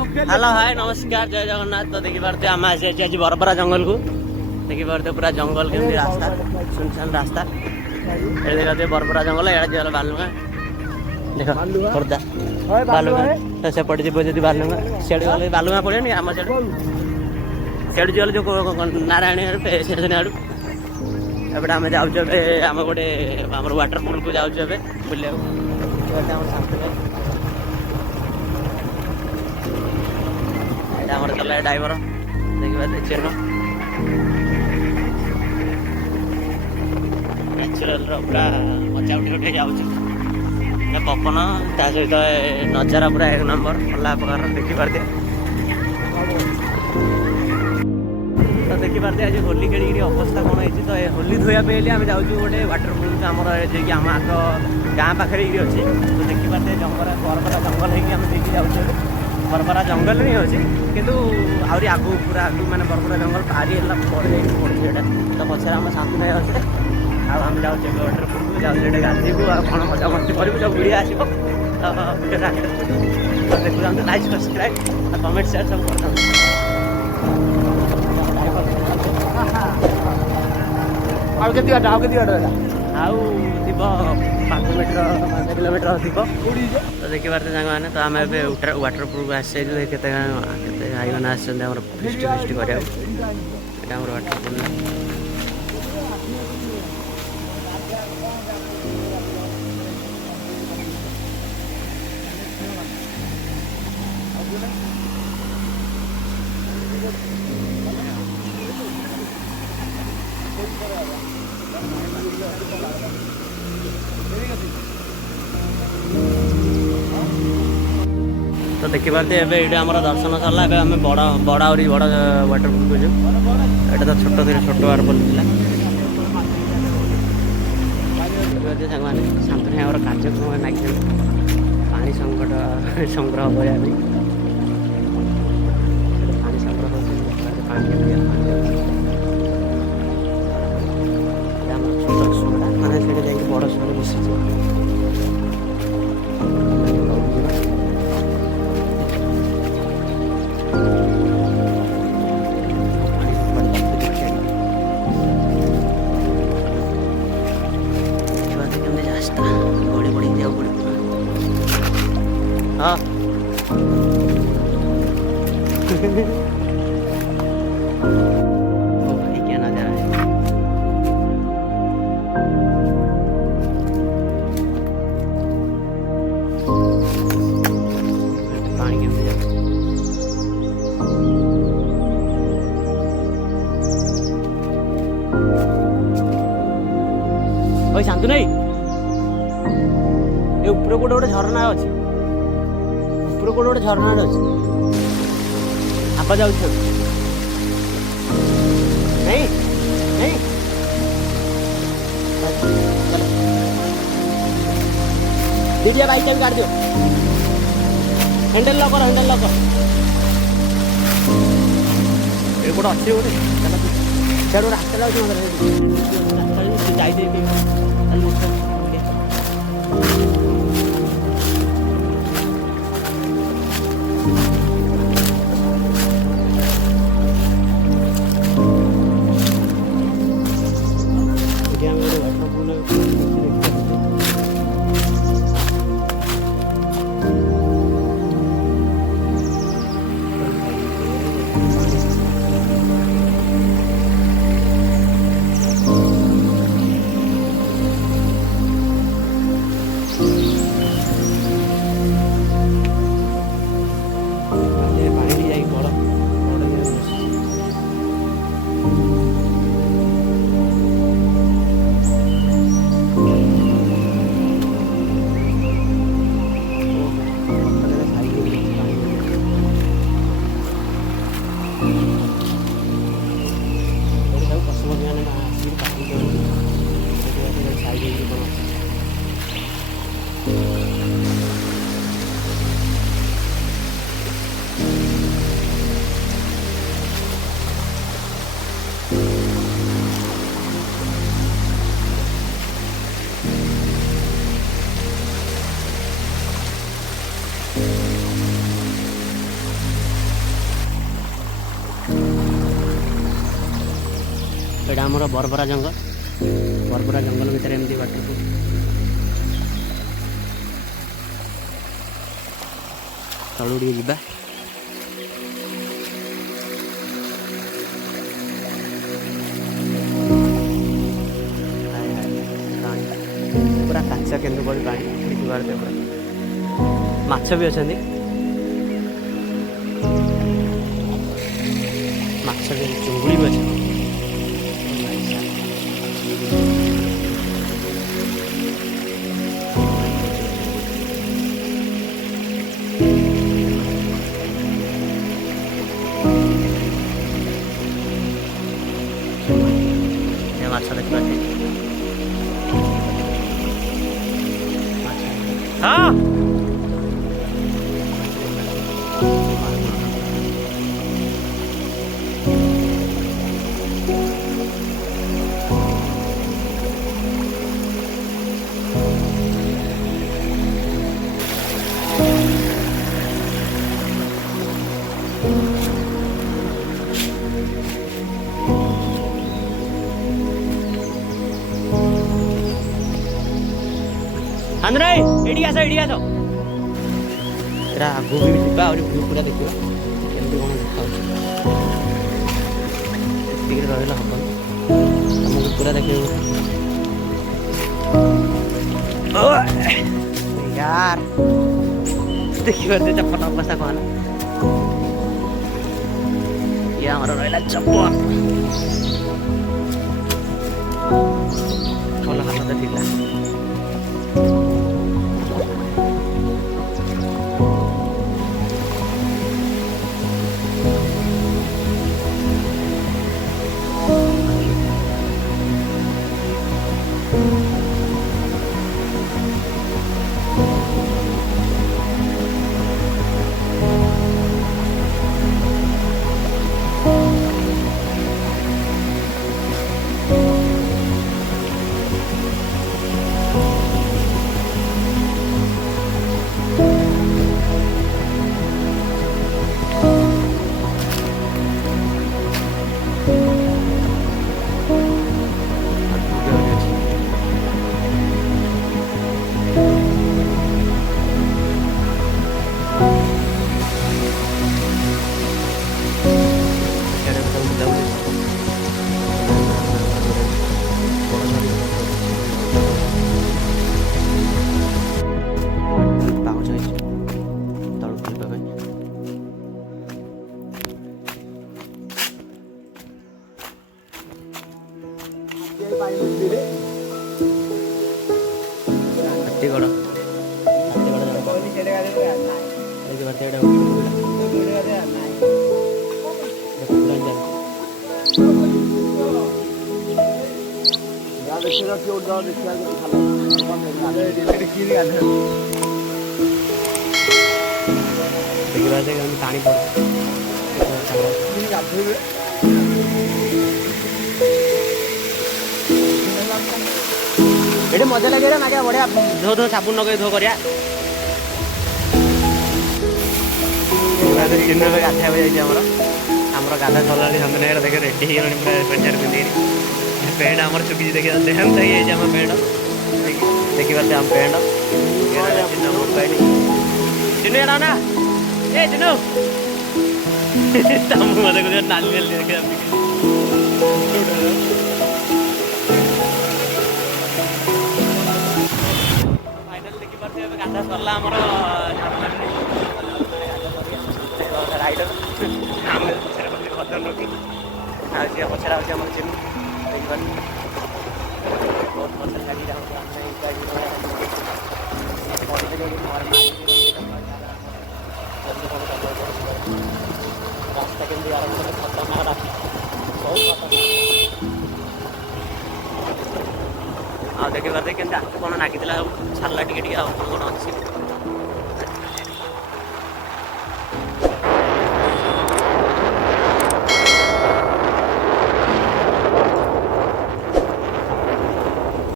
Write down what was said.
Hello hi नमस्कार जय जगन्नाथ। तो देखी पार्थे आम आज बरपरा जंगल को देखी पार्थे पूरा जंगल के रास्ता सुनसान रास्ता ये देखते बरपरा जंगल ये बालुगा देख खोर्धा बालुगा सेपटे जी जी बालुगा सीढ़ गले बालुगा पड़े आम सीढ़ गले जो नारायण आड़ू एपटे आम जाऊँ आम गोटे आम वाटरफल को जाऊँ बुले चला ड्राइवर देखा चेन नेचुरल पूरा मजा उठे उठे जाऊँ पवन ता सहित नजारा पूरा एक नंबर अलग प्रकार देखी पार्थे। तो देखी पार्थे आज होली खेल अवस्था कौन है तो होली धोया आम जाऊँ गोटे वाटरफल आम आम आग गाँ पाखे अच्छे तो देखी पार्थे जंगल बरपरा जंगल होगी देखी जाऊँ बरपरा जंगल ही अच्छे किंतु आहरी आगू पूरा आगू मैंने बरपरा जंगल पारी है पड़े पड़े तो पचार आम शांति नहीं अच्छे आम जाऊँ वाटरफल को जाऊँ गाधीबू कौन मजा मस्ती करूँ जब वीडियो आसो तो वीडियो देखुँ लाइक सब्सक्राइब कमेंट शेयर सब कर आउ 5 किलोमीटर थी तो देखी पार्थे सांग मैंने तो आम वाटरफल को आस केते भाई मैंने आम फिस्ट फिस्ट कराया वाटरफल तो देखी पार्थे ये आम दर्शन सरला आम बड़ा बड़ा आहरी बड़ वाटरफल को जो ये तो छोट थे छोट वाटरफल था सांग मैंने शांतनी कार्यक्रम नागिए पानी संकट संग्रह करने पानी संग्रह छोट सुड़ा मैंने से बड़ सुड़ा बस हाँ भाई क्या नजारा है पानी के भाई शांतु नहीं ये ऊपर गोटे गोटे झरना अच्छी ऊपर कोड गोटे झरना अच्छे आप जाऊ नहीं नहीं दीदिया बाइक भी काट दियो हैंडल लॉक ये गोटे अच्छे गोटे सीआड़ रास्ता जाए एटा आमर बरबरा जंगल भितर एमती वाटरफुल तलू टे जा पूरा काचा केन्दुपड़ी पानी देखिए पूरा माछ भी अच्छा माछ भी चुंगुड़ी भी अच्छा माछ देखा हाँ अंदर एडी आस आगू भी जा व्यू पूरा देखा केमती कौन देखा रहा हम तुमको पूरा देखे यार देखिए चप्पल अवस्था कौन ये हमारा रहा चप्पल भल हालत ठीक पानी ये मजा लगे ना बढ़िया धो धो साबुन लगे धो कर चिन्ह गाधा आमर गाधा सरला सामने देखे रेडी हो पेंट सार्ट पिंधि पेंट आम चुकी देखिए देहांत हो पेंट देखिए आम पेंट चिन्ह मोबाइल चिन्ह ना ए चिन्ह मत नाली नाली देखे फाइनाल देखिए गाधा सरला आमर राइडर पचरा हूँ आम चिन्ह देखिए बहुत पचर गाड़ी रास्ता केमती आरंभ कले खतरनाक रास्ता बहुत खतरनाक देखिए केमती आगे कौन नागिला छाला टे कौन अच्छी